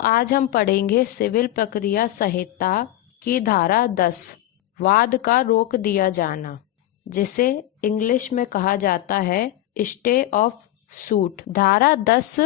आज हम पढ़ेंगे सिविल प्रक्रिया संहिता की धारा 10 वाद का रोक दिया जाना, जिसे इंग्लिश में कहा जाता है स्टे ऑफ सूट। धारा 10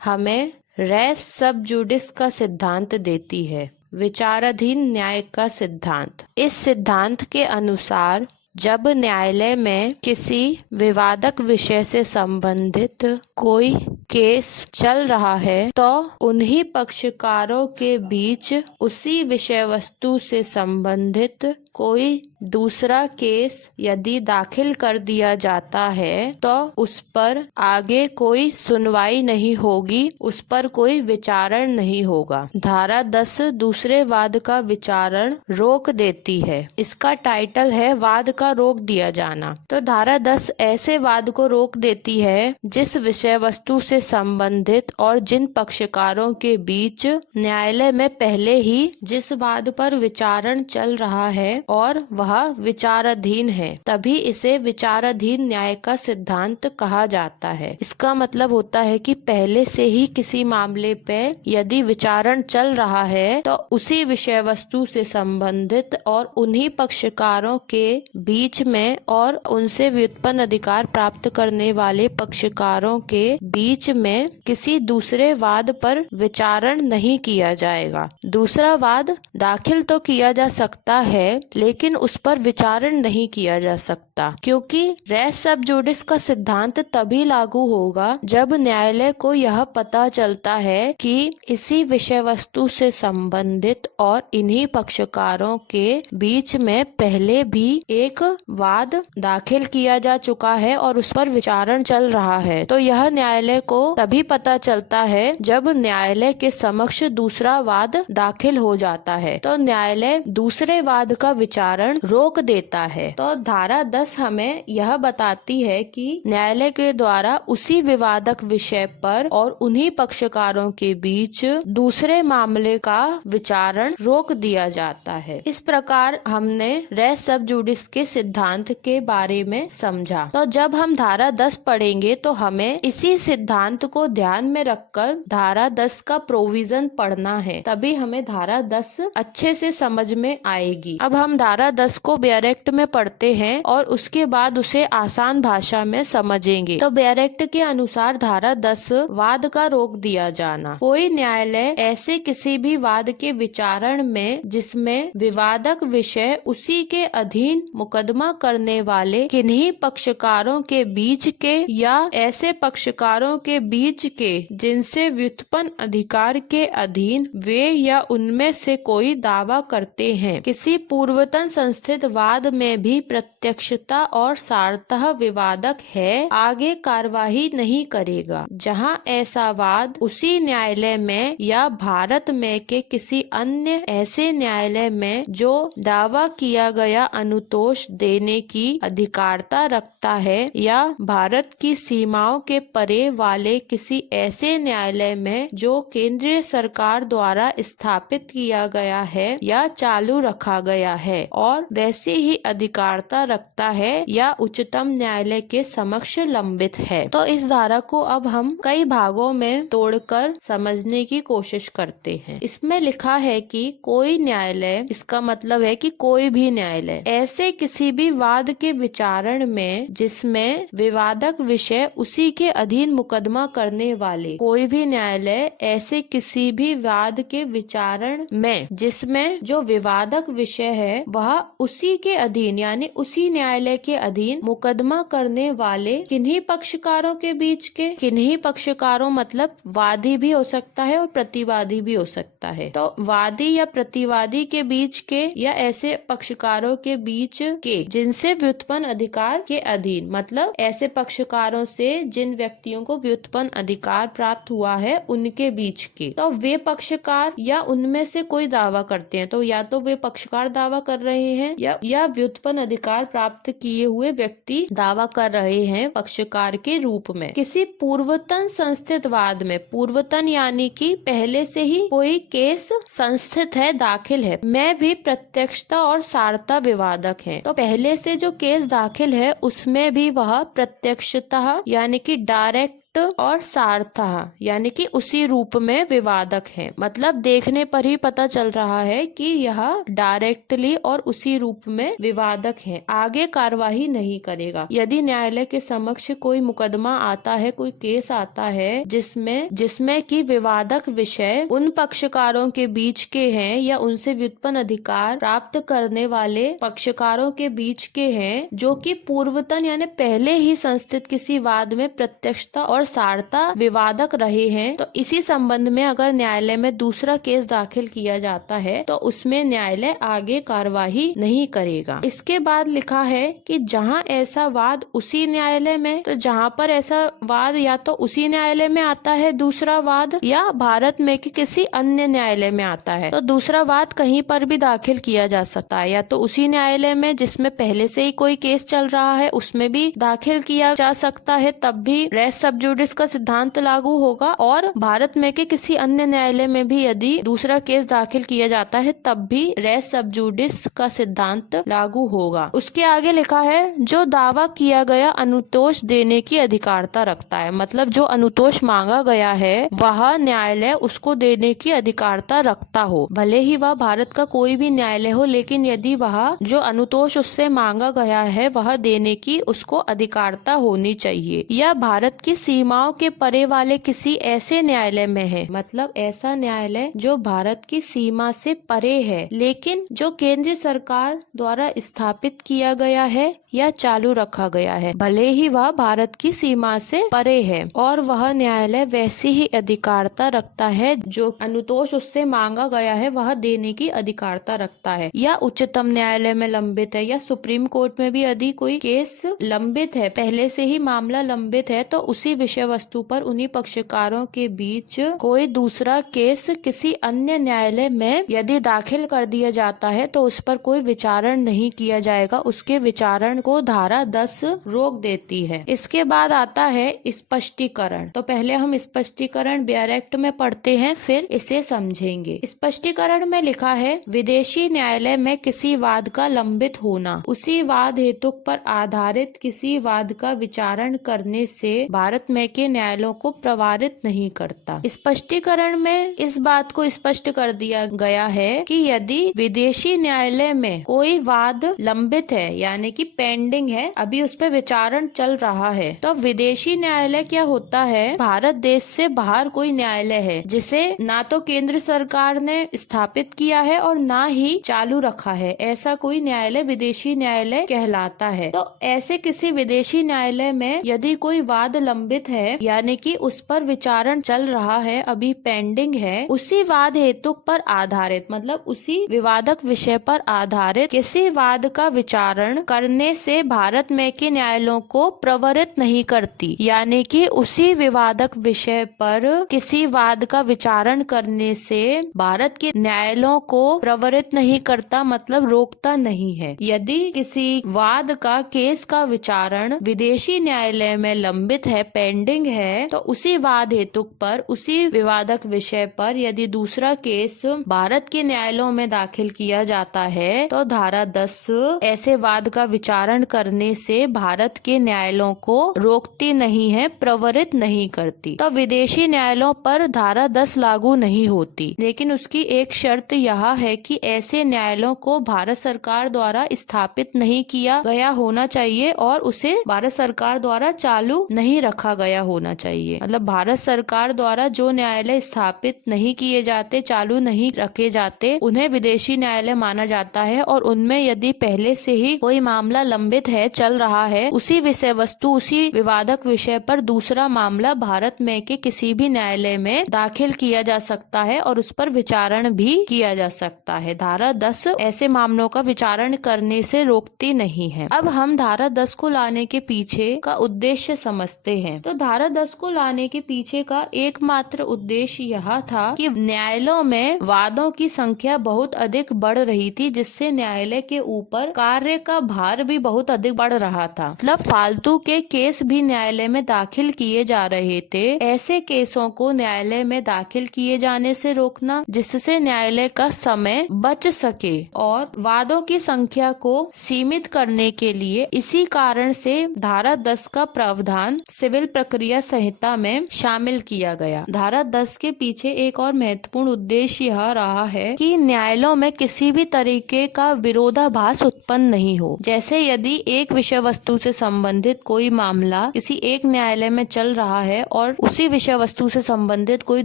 हमें रेस सब जुडिस का सिद्धांत देती है, विचाराधीन न्याय का सिद्धांत। इस सिद्धांत के अनुसार जब न्यायालय में किसी विवादक विषय से संबंधित कोई केस चल रहा है तो उन्हीं पक्षकारों के बीच उसी विषय वस्तु से संबंधित कोई दूसरा केस यदि दाखिल कर दिया जाता है तो उस पर आगे कोई सुनवाई नहीं होगी, उस पर कोई विचारण नहीं होगा। धारा 10 दूसरे वाद का विचारण रोक देती है। इसका टाइटल है वाद का रोक दिया जाना। तो धारा 10 ऐसे वाद को रोक देती है जिस विषय वस्तु से संबंधित और जिन पक्षकारों के बीच न्यायालय में पहले ही जिस वाद पर विचारण चल रहा है और वह विचाराधीन है, तभी इसे विचाराधीन न्याय का सिद्धांत कहा जाता है। इसका मतलब होता है कि पहले से ही किसी मामले पे यदि विचारण चल रहा है तो उसी विषय वस्तु से संबंधित और उन्हीं पक्षकारों के बीच में और उनसे व्युत्पन्न अधिकार प्राप्त करने वाले पक्षकारों के बीच में किसी दूसरे वाद पर विचारण नहीं किया जाएगा। दूसरा वाद दाखिल तो किया जा सकता है लेकिन उस पर विचारण नहीं किया जा सकता, क्योंकि रेस सब जुडिस का सिद्धांत तभी लागू होगा जब न्यायालय को यह पता चलता है कि इसी विषय वस्तु से संबंधित और इन्हीं पक्षकारों के बीच में पहले भी एक वाद दाखिल किया जा चुका है और उस पर विचारण चल रहा है। तो यह न्यायालय को तभी पता चलता है जब न्यायालय के समक्ष दूसरा वाद दाखिल हो जाता है, तो न्यायालय दूसरे वाद का विचारण रोक देता है। तो धारा 10 हमें यह बताती है कि न्यायालय के द्वारा उसी विवादक विषय पर और उन्हीं पक्षकारों के बीच दूसरे मामले का विचारण रोक दिया जाता है। इस प्रकार हमने रेस सब जुडिस के सिद्धांत के बारे में समझा। तो जब हम धारा 10 पढ़ेंगे तो हमें इसी सिद्धांत को ध्यान में रखकर धारा 10 का प्रोविजन पढ़ना है, तभी हमें धारा 10 अच्छे से समझ में आएगी। अब हम धारा 10 को बेयर एक्ट में पढ़ते हैं और उसके बाद उसे आसान भाषा में समझेंगे। तो बेयर एक्ट के अनुसार धारा 10 वाद का रोक दिया जाना। कोई न्यायालय ऐसे किसी भी वाद के विचारण में जिसमें विवादक विषय उसी के अधीन मुकदमा करने वाले किन्हीं पक्षकारों के बीच के या ऐसे पक्षकारों के बीच के जिनसे व्युत्पन्न अधिकार के अधीन वे या उनमें से कोई दावा करते हैं, किसी पूर्वतन संस्थित वाद में भी प्रत्यक्षता और सारतः विवादक है, आगे कार्यवाही नहीं करेगा। जहां ऐसा वाद उसी न्यायालय में या भारत में के किसी अन्य ऐसे न्यायालय में जो दावा किया गया अनुतोष देने की अधिकारता रखता है या भारत की सीमाओं के परे वाले किसी ऐसे न्यायालय में जो केंद्रीय सरकार द्वारा स्थापित किया गया है या चालू रखा गया है और वैसे ही अधिकारता रखता है या उच्चतम न्यायालय के समक्ष लंबित है। तो इस धारा को अब हम कई भागों में तोड़कर समझने की कोशिश करते हैं। इसमें लिखा है कि कोई न्यायालय, इसका मतलब है कि कोई भी न्यायालय ऐसे किसी भी वाद के विचारण में जिसमें विवादक विषय उसी के अधीन मुकदमा करने वाले, कोई भी न्यायालय ऐसे किसी भी वाद के विचारण में जिसमें जो विवादक विषय है वह उसी के अधीन यानी उसी न्यायालय के अधीन मुकदमा करने वाले किन्हीं पक्षकारों के बीच के, किन्हीं पक्षकारों मतलब वादी भी हो सकता है और प्रतिवादी भी हो सकता है। तो वादी या प्रतिवादी के बीच के या ऐसे पक्षकारों के बीच के जिनसे व्युत्पन्न अधिकार के अधीन, मतलब ऐसे पक्षकारों से जिन व्यक्तियों को व्युत्पन्न अधिकार प्राप्त हुआ है उनके बीच के। तो वे पक्षकार या उनमें से कोई दावा करते हैं, तो या तो वे पक्षकार दावा कर रहे हैं या व्युत्पन्न अधिकार प्राप्त किए हुए व्यक्ति दावा कर रहे हैं पक्षकार के रूप में। किसी पूर्वतन संस्थित वाद में, पूर्वतन यानी कि पहले से ही कोई केस संस्थित है, दाखिल है, में भी प्रत्यक्षता और सारता विवादक है। तो पहले से जो केस दाखिल है उसमें भी वह प्रत्यक्षता यानी कि डायरेक्ट और सार्थः यानी कि उसी रूप में विवादक है। मतलब देखने पर ही पता चल रहा है कि यह डायरेक्टली और उसी रूप में विवादक है, आगे कार्यवाही नहीं करेगा। यदि न्यायालय के समक्ष कोई मुकदमा आता है, कोई केस आता है जिसमें कि विवादक विषय उन पक्षकारों के बीच के हैं या उनसे व्युत्पन्न अधिकार प्राप्त करने वाले पक्षकारों के बीच के हैं, जो कि पूर्वतन यानी पहले ही संस्थित किसी वाद में प्रत्यक्षता और सारता विवादक रहे हैं, तो इसी संबंध में अगर न्यायालय में दूसरा केस दाखिल किया जाता है तो उसमें न्यायालय आगे कार्यवाही नहीं करेगा। इसके बाद लिखा है कि जहां ऐसा वाद उसी न्यायालय में, तो जहां पर ऐसा वाद या तो उसी न्यायालय में आता है दूसरा वाद, या भारत में कि किसी अन्य न्यायालय में आता है, तो दूसरा वाद कहीं पर भी दाखिल किया जा सकता है। या तो उसी न्यायालय में जिसमें पहले से ही कोई केस चल रहा है उसमें भी दाखिल किया जा सकता है, तब भी रेस सब जुडिस का सिद्धांत लागू होगा। और भारत में के किसी अन्य न्यायालय में भी यदि दूसरा केस दाखिल किया जाता है तब भी रेस सब जुडिस का सिद्धांत लागू होगा। उसके आगे लिखा है जो दावा किया गया अनुतोष देने की अधिकारता रखता है। मतलब जो अनुतोष मांगा गया है वह न्यायालय उसको देने की अधिकारता रखता हो, भले ही वह भारत का कोई भी न्यायालय हो, लेकिन यदि वह जो अनुतोष उससे मांगा गया है वह देने की उसको अधिकारता होनी चाहिए। यह भारत की सीमाओं के परे वाले किसी ऐसे न्यायालय में है, मतलब ऐसा न्यायालय जो भारत की सीमा से परे है लेकिन जो केंद्र सरकार द्वारा स्थापित किया गया है या चालू रखा गया है, भले ही वह भारत की सीमा से परे है, और वह न्यायालय वैसी ही अधिकारता रखता है जो अनुतोष उससे मांगा गया है वह देने की अधिकारता रखता है। या उच्चतम न्यायालय में लंबित है या सुप्रीम कोर्ट में भी यदि कोई केस लंबित है, पहले से ही मामला लंबित है, तो उसी विषय वस्तु पर उन्हीं पक्षकारों के बीच कोई दूसरा केस किसी अन्य न्यायालय में यदि दाखिल कर दिया जाता है तो उस पर कोई विचारण नहीं किया जाएगा, उसके विचारण को धारा 10 रोक देती है। इसके बाद आता है स्पष्टीकरण। तो पहले हम स्पष्टीकरण बेयर एक्ट में पढ़ते हैं, फिर इसे समझेंगे। स्पष्टीकरण में लिखा है विदेशी न्यायालय में किसी वाद का लंबित होना उसी वाद हेतु पर आधारित किसी वाद का विचारण करने से भारत में के न्यायालयों को प्रभावित नहीं करता। स्पष्टीकरण में इस बात को स्पष्ट कर दिया गया है कि यदि विदेशी न्यायालय में कोई वाद लंबित है यानी कि पेंडिंग है, अभी उस पर विचारण चल रहा है, तो विदेशी न्यायालय क्या होता है, भारत देश से बाहर कोई न्यायालय है जिसे ना तो केंद्र सरकार ने स्थापित किया है और ना ही चालू रखा है, ऐसा कोई न्यायालय विदेशी न्यायालय कहलाता है। तो ऐसे किसी विदेशी न्यायालय में यदि कोई वाद लंबित है यानी कि उस पर विचारण चल रहा है, अभी पेंडिंग है, उसी वाद हेतु पर आधारित मतलब उसी विवादक विषय पर आधारित किसी वाद का विचारण करने से भारत में के न्यायालयों को प्रवृत्त नहीं करती, यानी कि उसी विवादक विषय पर किसी वाद का विचारण करने से भारत के न्यायालयों को प्रवृत्त नहीं करता, मतलब रोकता नहीं है। यदि किसी वाद का केस का विचारण विदेशी न्यायालय में लंबित है, पेंडिंग है, तो उसी वाद हेतु पर उसी विवादक विषय पर यदि दूसरा केस भारत के न्यायालयों में दाखिल किया जाता है तो धारा 10 ऐसे वाद का विचारण करने से भारत के न्यायालयों को रोकती नहीं है, प्रवृत्त नहीं करती। तो विदेशी न्यायालयों पर धारा 10 लागू नहीं होती, लेकिन उसकी एक शर्त यह है कि ऐसे न्यायालयों को भारत सरकार द्वारा स्थापित नहीं किया गया होना चाहिए और उसे भारत सरकार द्वारा चालू नहीं रखा गया होना चाहिए। मतलब भारत सरकार द्वारा जो न्यायालय स्थापित नहीं किए जाते, चालू नहीं रखे जाते, उन्हें विदेशी न्यायालय माना जाता है, और उनमें यदि पहले से ही कोई मामला लंबित है, चल रहा है, उसी विषय वस्तु उसी विवादक विषय पर दूसरा मामला भारत में के किसी भी न्यायालय में दाखिल किया जा सकता है और उस पर विचारण भी किया जा सकता है। धारा 10 ऐसे मामलों का विचारण करने से रोकती नहीं है। अब हम धारा 10 को लाने के पीछे का उद्देश्य समझते हैं। तो धारा 10 को लाने के पीछे का एकमात्र उद्देश्य यह था कि न्यायालयों में वादों की संख्या बहुत अधिक बढ़ रही थी, जिससे न्यायालय के ऊपर कार्य का भार भी बहुत अधिक बढ़ रहा था। मतलब फालतू के केस भी न्यायालय में दाखिल किए जा रहे थे। ऐसे केसों को न्यायालय में दाखिल किए जाने से रोकना, जिससे न्यायालय का समय बच सके, और वादों की संख्या को सीमित करने के लिए इसी कारण से धारा 10 का प्रावधान सिविल प्रक्रिया संहिता में शामिल किया गया। धारा 10 के पीछे एक और महत्वपूर्ण उद्देश्य यह रहा है कि न्यायालयों में किसी भी तरीके का विरोधाभास उत्पन्न नहीं हो। जैसे यदि एक विषय वस्तु से संबंधित कोई मामला किसी एक न्यायालय में चल रहा है और उसी विषय वस्तु से संबंधित कोई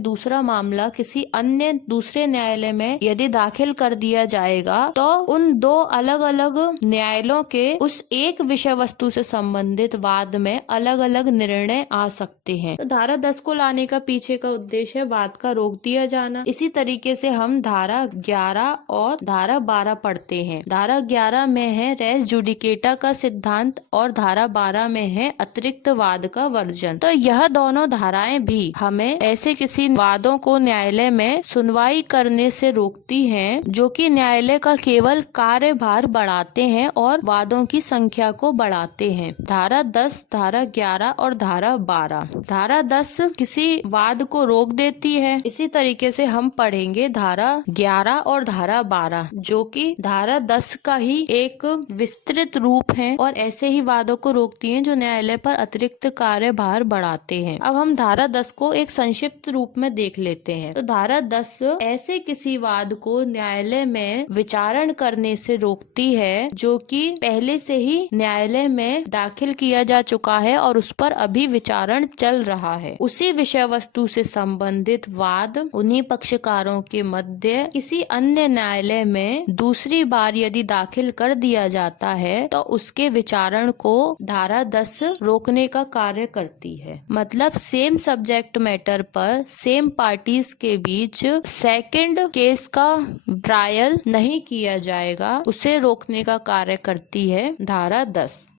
दूसरा मामला किसी अन्य दूसरे न्यायालय में यदि दाखिल कर दिया जाएगा, तो उन दो अलग अलग न्यायालयों के उस एक विषय वस्तु से संबंधित वाद में अलग अलग निर्णय आ सकते हैं। तो धारा 10 को लाने का पीछे का उद्देश्य है वाद का रोक दिया जाना। इसी तरीके से हम धारा 11 और धारा 12 पढ़ते हैं। धारा 11 में है रेस जुडिकेटा का सिद्धांत और धारा 12 में है अतिरिक्त वाद का वर्जन। तो यह दोनों धाराएं भी हमें ऐसे किसी वादों को न्यायालय में सुनवाई करने से रोकती हैं जो कि न्यायालय का केवल कार्यभार बढ़ाते हैं और वादों की संख्या को बढ़ाते हैं। धारा 10, धारा 11 और धारा 12। धारा 10 किसी वाद को रोक देती है। इसी तरीके से हम पढ़ेंगे धारा 11 और धारा 12, जो कि धारा 10 का ही एक विस्तृत रूप है और ऐसे ही वादों को रोकती हैं जो न्यायालय पर अतिरिक्त कार्यभार बढ़ाते हैं। अब हम धारा 10 को एक संक्षिप्त रूप में देख लेते हैं। तो धारा 10 ऐसे किसी वाद को न्यायालय में विचारण करने से रोकती है जो कि पहले से ही न्यायालय में दाखिल किया जा चुका है और उस पर अभी विचारण चल रहा है। उसी विषय वस्तु से संबंधित वाद उन्हीं पक्षकारों के मध्य किसी अन्य न्यायालय में दूसरी बार यदि दाखिल कर दिया जाता है तो उसके विचारण को धारा 10 रोकने का कार्य करती है। मतलब सेम सब्जेक्ट मैटर पर सेम पार्टीज के बीच सेकंड केस का ट्रायल नहीं किया जाएगा, उसे रोकने का कार्य करती है धारा 10।